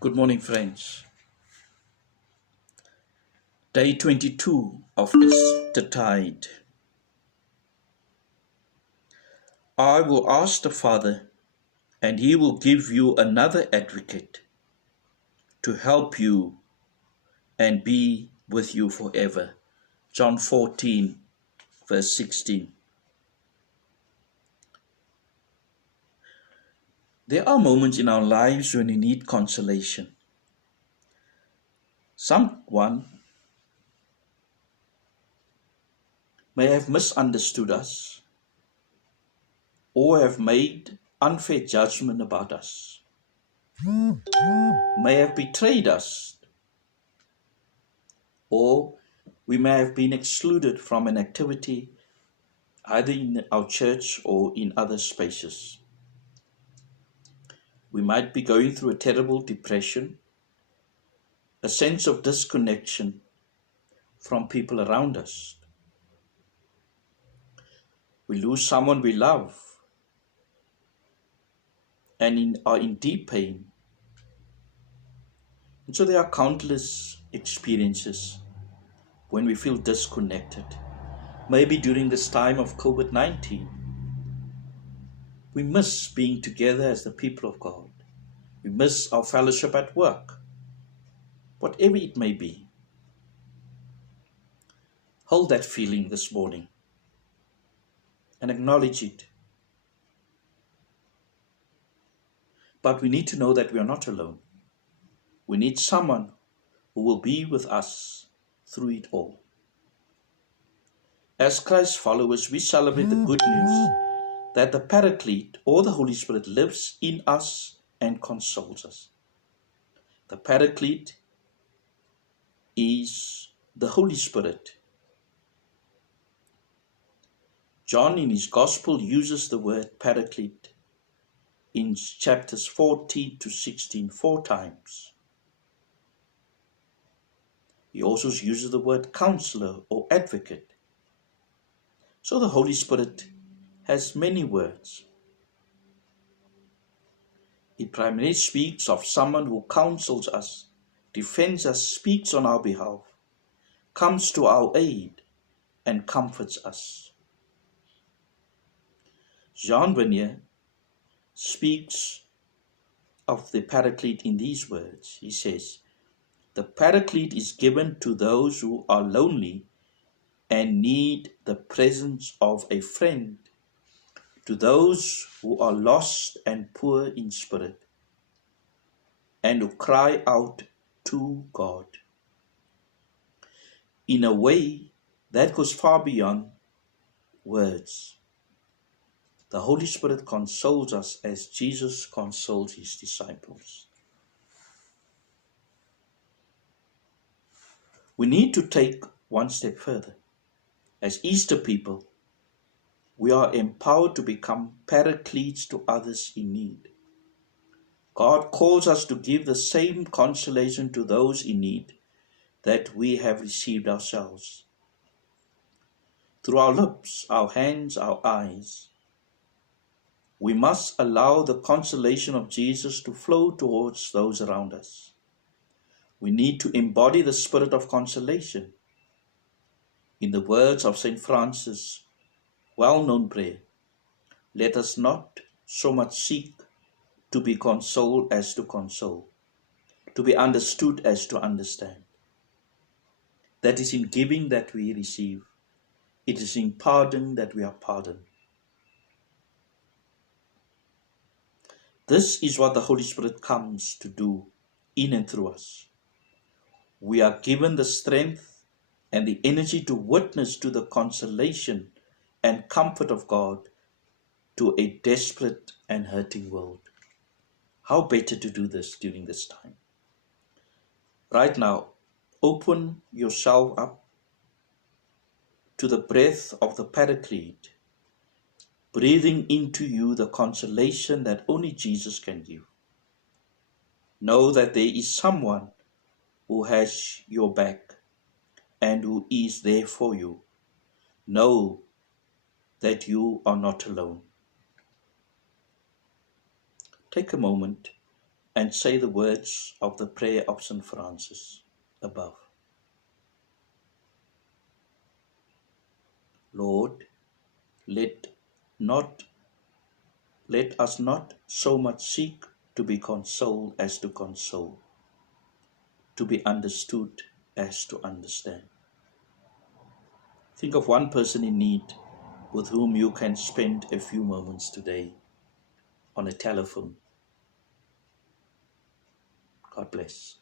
Good morning, friends. Day 22 of Eastertide. I will ask the Father, and he will give you another advocate to help you and be with you forever. John 14, verse 16. There are moments in our lives when we need consolation. Someone may have misunderstood us or have made unfair judgment about us, may have betrayed us, or we may have been excluded from an activity either in our church or in other spaces. We might be going through a terrible depression, a sense of disconnection from people around us. We lose someone we love and are in deep pain. And so there are countless experiences when we feel disconnected. Maybe during this time of COVID-19, we miss being together as the people of God. We miss our fellowship at work. Whatever it may be, hold that feeling this morning and acknowledge it. But we need to know that we are not alone. We need someone who will be with us through it all. As Christ's followers, we celebrate the good news that the Paraclete or the Holy Spirit lives in us and consoles us. The Paraclete is the Holy Spirit. John in his Gospel uses the word Paraclete in chapters 14 to 16 4 times. He also uses the word counselor or advocate. So the Holy Spirit has many words. It primarily speaks of someone who counsels us, defends us, speaks on our behalf, comes to our aid, and comforts us. Jean Vanier speaks of the Paraclete in these words. He says, "The Paraclete is given to those who are lonely and need the presence of a friend, to those who are lost and poor in spirit, and who cry out to God in a way that goes far beyond words." The Holy Spirit consoles us as Jesus consoled his disciples. We need to take one step further. As Easter people, we are empowered to become paracletes to others in need. God calls us to give the same consolation to those in need that we have received ourselves. Through our lips, our hands, our eyes, we must allow the consolation of Jesus to flow towards those around us. We need to embody the spirit of consolation. In the words of St. Francis' well-known prayer, let us not so much seek to be consoled as to console, to be understood as to understand. That is in giving that we receive. It is in pardon that we are pardoned. This is what the Holy Spirit comes to do in and through us. We are given the strength and the energy to witness to the consolation and comfort of God to a desperate and hurting world. How better to do this during this time? Right now, open yourself up to the breath of the Paraclete, breathing into you the consolation that only Jesus can give. Know that there is someone who has your back and who is there for you. Know that you are not alone. Take a moment and say the words of the prayer of St. Francis above. Lord, let not let us not so much seek to be consoled as to console, to be understood as to understand. Think of one person in need with whom you can spend a few moments today on a telephone. God bless.